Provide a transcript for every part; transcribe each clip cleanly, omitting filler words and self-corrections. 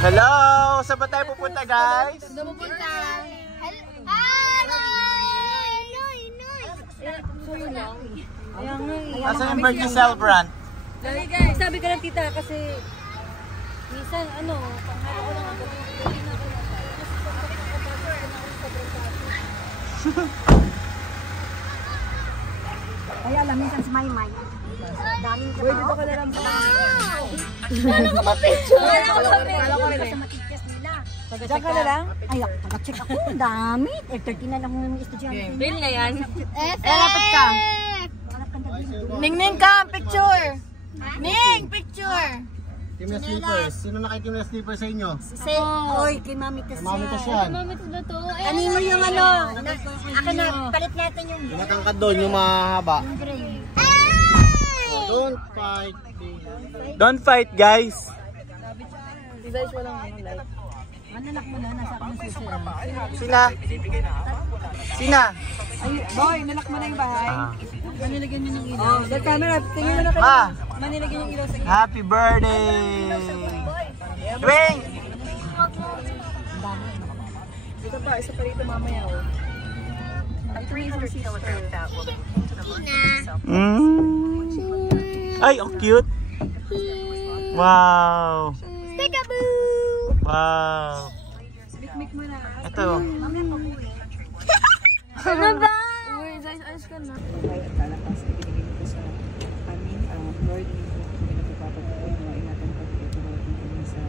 Hello! Saan ba tayo pupunta, guys? Saan pupunta? Asan yung birthday celebrant? Sabi ka lang tita kasi minsan panghalo ko lang ako. Kaya alam minsan si Maymay. Daming ko. Dito ka na lang ba? Wala ko ma-picture. Wala ko ma-picture. Wala ko sa matikas nila. Diyan ka na lang? Ay, pag-check ako. Dami. 13 na lang yung estudyante. Real na yan? Lapit ka. Ning ka, picture! Ning, picture! Team na sleepers. Sino na kay team na sleepers sa inyo? Oy, kay Mami Tas. Mami Tas yan. Kanino yung akin na, palit natin yung Yung matangkad doon, yung mahaba. Don't fight. Don't fight, guys. Guys, walang light. Anak mo na, nasa ako ng susunod. Sina? Sina? Ay, boy, nalak mo na yung bahay. Manilagyan nyo ng ilaw. Oh, the camera, tingin mo na kayo. Ma! Manilagyan yung ilaw sa ilaw. Happy birthday! Dwayne! Ito pa, isa pa rito mamaya. Ito yung isang sister. Ay, ang cute! Wow! Wow! Mikmik mo na. Ito. Ano ba? Uy, guys, ayos ka na. Kalakas na binigay ko sa amin, Lord, hindi po kami napapapagpuin, ingatan po ito kami sa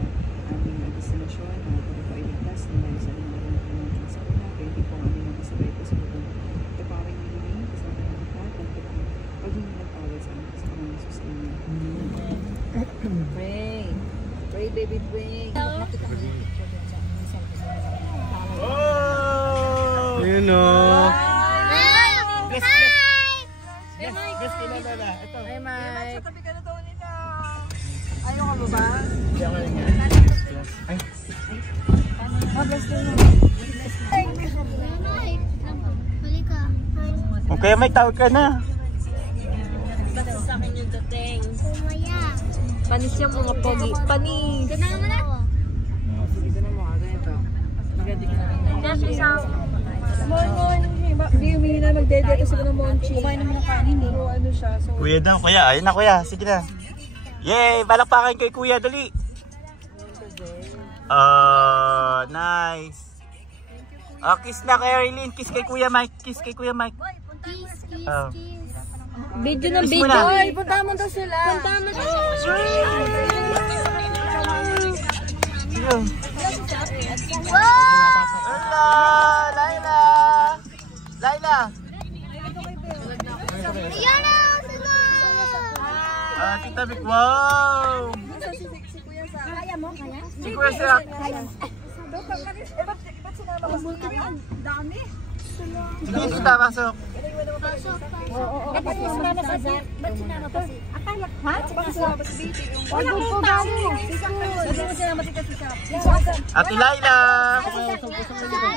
aming destinasyon, ito po ay ligtas, nila sa mga natin sa una, kaya hindi po kami mag-isabay po sa loob. Ito po aming hinihingi, kasama ng lahat, at ito po paghingi ng tawad sa amin, sa mga Jesus name. Pray. Pray, baby, pray. Oh! Yun o. Bless, bless. Bless kay Lala. Ito. Hi, Mike. Tabi ka na daw nila. Ayaw ka ba ba? Diyan ka rin yan. Ay. Bless din mo. Okay, may tawag ka na. Basta sa akin yung dating. Panis yung mga pogi. Panis. Ganun mo na. Dito na mo, ganito. Maganda ka na. Hindi humingi na magdedete sila ng Monchi. Kumain naman ng kanin eh. Pero ano siya, so... Kuya daw, kuya. Ayun na, kuya. Sige na. Yay! Palakpakan kay kuya. Dali. Nice. Oh, kiss na kay Arlene. Kiss kay kuya Mike. Kiss kay kuya Mike. Video na Kiss video. mo na. Ay, punta mo daw sila. Punta mo daw. Hello! Laila! Laila! Tita Vic, wow! Kaya mo? Kaya? Si Kuya Siak. Ba't sinama ko sa kanan? Dami. Sige, tita, pasok. Ba't sinama sa Zach? Ba't sinama pa si... Akala, ha? Wala ko dami. Sabi mo sinama tita si Zach. Ate Laila!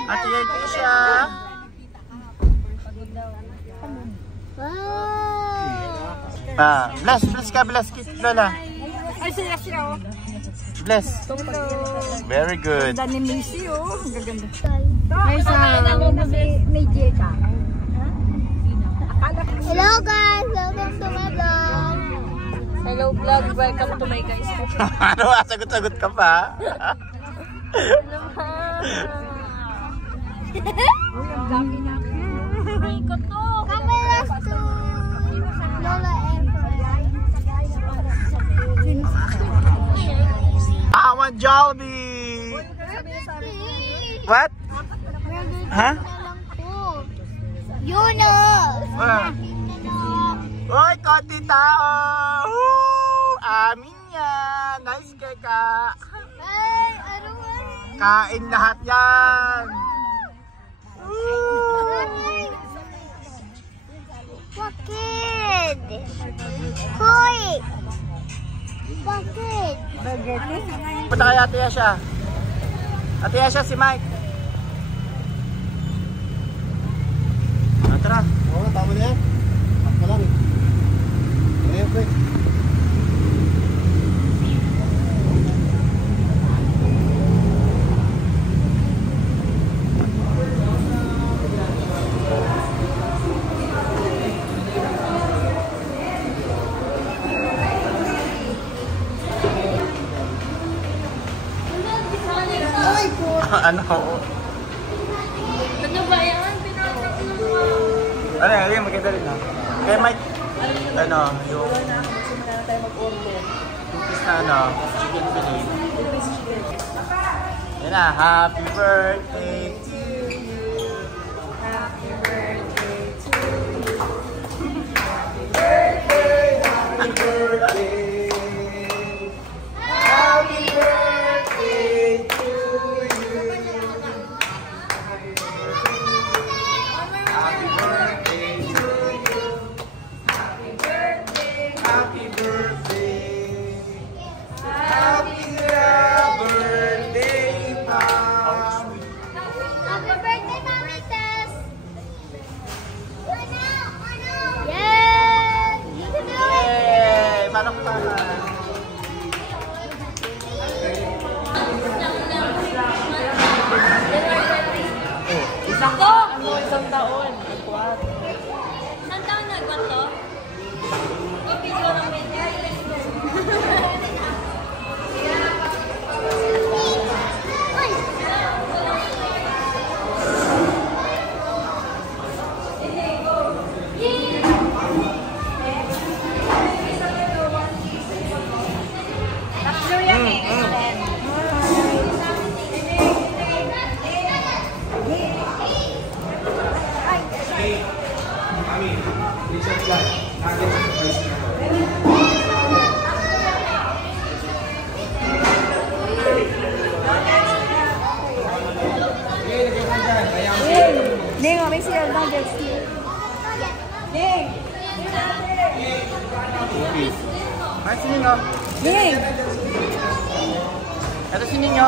Ate Leticia! Bless, bless ka, bless kit, Lola. Ay, sila siya. Bless. Very good. Ganda ni Macy oh. Gaganda. Ay, sa... May Jeka. Akala ko. Hello guys, welcome to my vlog. Hello vlog, welcome to my guys. Ano, sagot-sagot ka pa? Hello ha. Ang dami na. Ay, ko to. Cameras to Lola I want Jollibee! What? Ha? Yunus! Hoy, konti tao! Woo! Amin yan! Nice keka! Ay, ano ba? Kain lahat yan! Bakit? Hoy! Bakit? Punta kay Ate Yasha. Ate Yasha, si Mike. Tara. Oo, tama na yan. Ka lang. Ayan, pre. Ano? Ano ba yan? Pinatak mo. Ano yan? Maganda rin ha. Kaya Mike, ano, yung Simula na tayo mag-order. cookies na ano, chicken fillet. Yan na, happy birthday to you. Happy birthday to you. Happy birthday. Happy birthday to you. Happy birthday to you. Happy birthday. Happy birthday. Happy birthday, Mom. Happy birthday, Mommy Tess! Yay! You can do it! Yay! Palakpakan. Isang taon. Isang taon. Nagkwat. Saan taon nagwan to? I-video namin. Ning, may sila nuggets. Ning! Cookies. Ay, si Ninyo. Ning! Ito si Ninyo.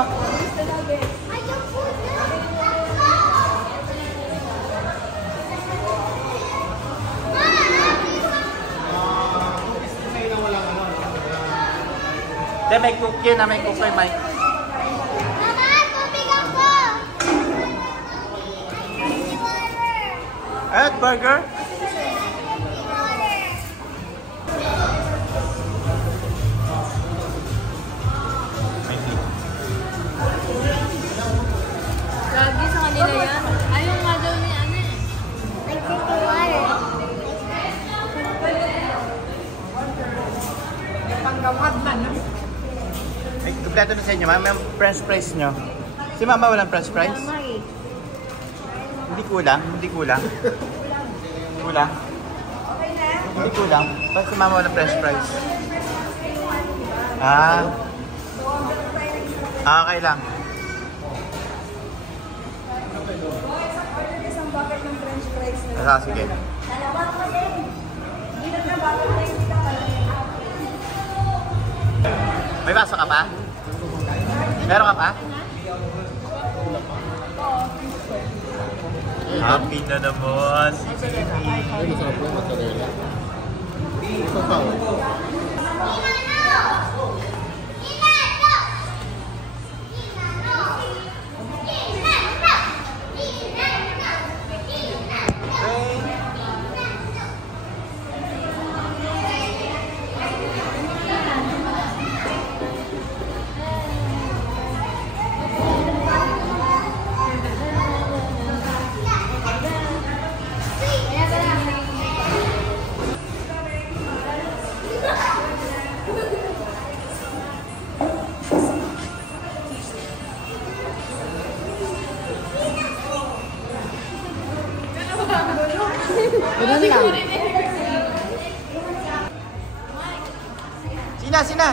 Then may cook yun na may cook kay Mike. Mama, tubig ako! At burger. Lagi sa kanila yan. Ayaw nga daw ni ano eh. Like drinking water. Ay, kompleto na sa inyo, ma'am. May french fries nyo. Si mama walang french fries? Hindi kulang? Hindi kulang? Kulang? Hindi kulang? Bakit si mama walang french fries? Ah. Ah, okay lang. Isang bucket ng french fries na. Ah, sige. May baso ka pa? Meron ka pa? Happy na naman si Baby. Sina, Sina!